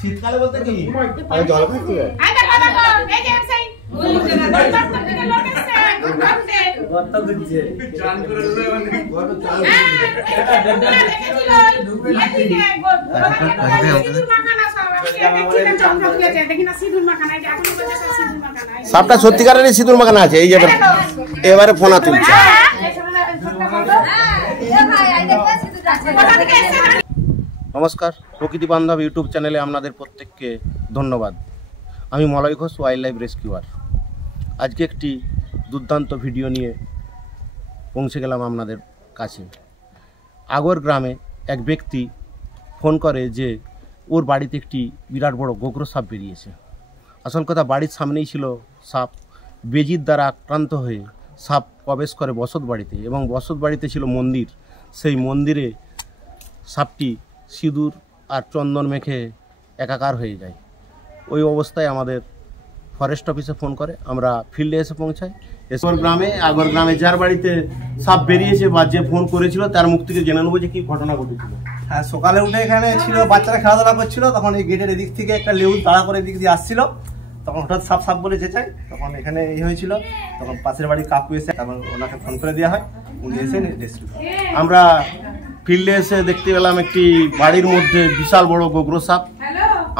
শীতকালে বলতে কি জল খাচ্ছে সাপটা সত্যিকারেরই সিঁদুর মাখানা আছে। এই যে এবারে ফোনা তুলছে। নমস্কার, প্রকৃতি বান্ধব ইউটিউব চ্যানেলে আপনাদের প্রত্যেককে ধন্যবাদ। আমি Malay Ghosh, wild life rescuer. আজকে একটি দুর্দান্ত ভিডিও নিয়ে পৌঁছে গেলাম আপনাদের কাছে। আগর গ্রামে এক ব্যক্তি ফোন করে যে ওর বাড়িতে একটি বিরাট বড় গোগ্র সাপ বেরিয়েছে। আসল কথা, বাড়ির সামনেই ছিল সাপ। বেজির দ্বারা আক্রান্ত হয়ে সাপ প্রবেশ করে বসত বাড়িতে, এবং বসত বাড়িতে ছিল মন্দির। সেই মন্দিরে সাপটি সিঁদুর আর চন্দন মেখে একাকার হয়ে যায়। ওই অবস্থায় আমাদের ফরেস্ট অফিসে ফোন করে, আমরা ফিল্ডে এসে পৌঁছাই। এসব গ্রামে, আগর গ্রামে যার বাড়িতে সাপ বেরিয়েছে বা যে ফোন করেছিল তার মুখ থেকে জেনে নেবো যে কী ঘটনা ঘটেছিল। হ্যাঁ, সকালে উঠে এখানে ছিল বাচ্চারা খেলাধুলা করছিল, তখন এই গেটের এদিক থেকে একটা লেবু তাড়া করে এদিক দিয়ে আসছিল। তখন হঠাৎ সাপ সাপ বলে চেঁচায়, তখন এখানে এই হয়েছিল। তখন পাশের বাড়ির কাকু এসে তখন ওনাকে ফোন করে দেওয়া হয়, উনি এসে রেস্কিউ করে। আমরা ফিল্ডে এসে দেখতে পেলাম একটি বাড়ির মধ্যে বিশাল বড় গোগ্র সাপ।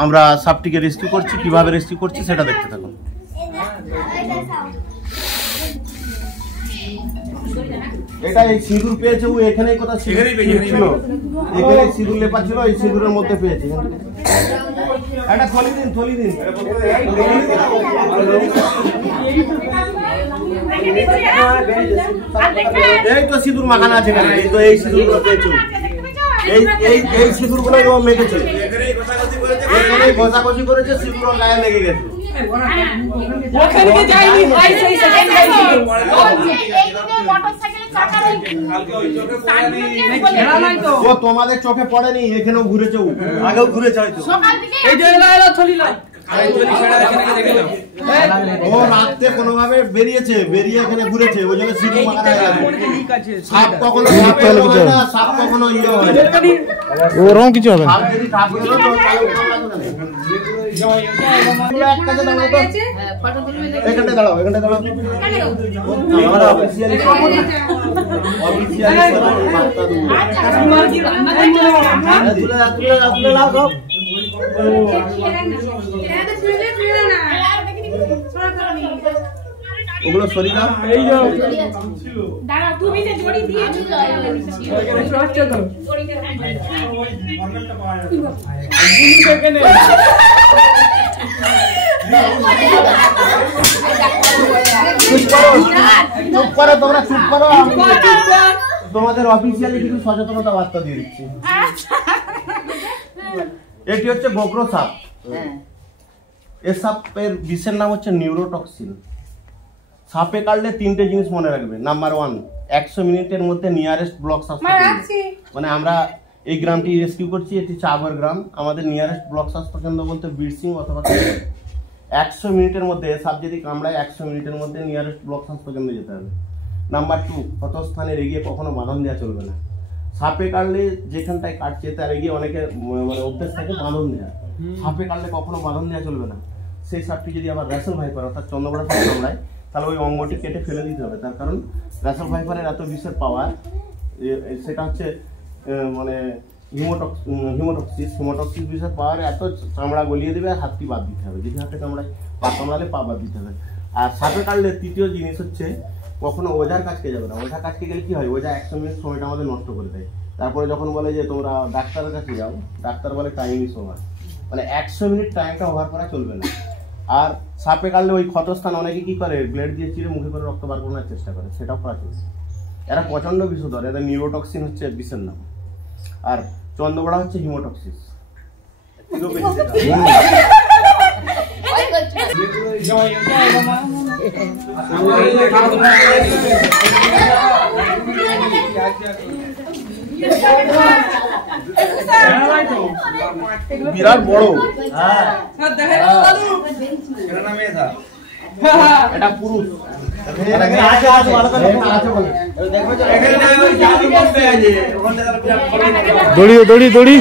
আমরা সাপটিকে রেস্কিউ করছি, কিভাবে রেস্কিউ করছি সেটা দেখতে থাকুন। এটা এই সিঁদুর পেয়েছে, ও এখানেই কোথাও ছিল, এখানে সিঁদুর লেপা ছিল, এই সিঁদুরের মধ্যে পেয়েছে। একটা থলি দিন, থলি দিন। এই তো সিঁদুর মাখানা আছে এখানে, এই তো এই সিঁদুরগুলো পেয়েছে। এই সিঁদুরগুলো ও মেখেছে, এখানে ঘষাঘষি করেছে, সিঁদুর গায়ে লেগে গেছে। তোমাদের চোখে পড়েনি, এখানেও ঘুরেছে, আগেও ঘুরেছে হয়তো। ও রাতে কোনোভাবে বেরিয়েছে, বেরিয়ে এখানে ঘুরেছে, ওই জন্য সিঁদুর মাখানা হয়ে গেছে। সাপ কখনো সাপ কখনো ইয়ে হয় না, ওরকম কিছু হবে না। এখানটা দাঁড়াও, এখানটা দাঁড়াও। ওগুলো শরীর তোমরা চুপ করো, তোমাদের অফিসিয়ালি কিছু সচেতনতা বার্তা দিয়ে দিচ্ছি। এটি হচ্ছে গোগ্র সাপ। এই সাপের বিষের নাম হচ্ছে নিউরোটক্সিন। সাপে কাটলে তিনটে জিনিস মনে রাখবে। নাম্বার 1, 100 মিনিটের মধ্যে নিয়ারেস্ট ব্লক স্বাস্থ্য কেন্দ্র। মানে আমরা এই গ্রামটি রেস্কিউ করছি, এটি চাগর গ্রাম। আমাদের নিয়ারেস্ট ব্লক স্বাস্থ্য কেন্দ্র বলতে বীরসিং অথবা 100 মিনিটের মধ্যে সাপ যদি কামড়ায় 100 মিনিটের মধ্যে নিয়ারেস্ট ব্লক স্বাস্থ্য কেন্দ্রে যেতে হবে। নাম্বার 2, ক্ষতস্থানে এগিয়ে কখনো বাঁধন দেওয়া চলবে না। সাপে কাটলে যেখানটায় কাটছে তার এগিয়ে অনেকে মানে অভ্যেস থাকে বাঁধন দেওয়া। সাপে কাটলে কখনো বাঁধন দেওয়া চলবে না। সেই সাপটি যদি আবার র্যাসেল ভাইপার অর্থাৎ চন্দ্রবড়া সাপ কামড়ায়, তাহলে ওই অঙ্গটি কেটে ফেলে দিতে হবে। তার কারণ র্যাসেল ভাইপারের এত বিষের পাওয়ার, সেটা হচ্ছে মানে হিমোটক্সিস বিষের পাওয়ার এত, চামড়া গলিয়ে দেবে আর হাতটি বাদ দিতে হবে। যদি হাতে কামড়ায়, পা কামড়ালে পা বাদ দিতে হবে। আর সাপে কাটলে তৃতীয় জিনিস হচ্ছে কখনো ওঝার কাছকে যাবে না। ওঝার কাছকে গেলে কি হয়, ওঝা 100 মিনিট সময়টা আমাদের নষ্ট করে দেয়। তারপরে যখন বলে যে তোমরা ডাক্তারের কাছে যাও, ডাক্তার বলে টাইম ইজ ওভার। মানে 100 মিনিট টাইমটা ওভার করা চলবে না। আর সাপে কাটলে ওই ক্ষতস্থান অনেকে কি করে, ব্লেড দিয়ে চিরে মুখে করে রক্ত বার করার চেষ্টা করে, সেটাও করা চলছে। এরা প্রচন্ড বিষধর, এদের নিউরোটক্সিন হচ্ছে বিষের নাম। আর চন্দ্রবড়া হচ্ছে হিমোটক্সিস। বিরাট বড়, এটা পুরুষ। দড়ি দড়ি দড়ি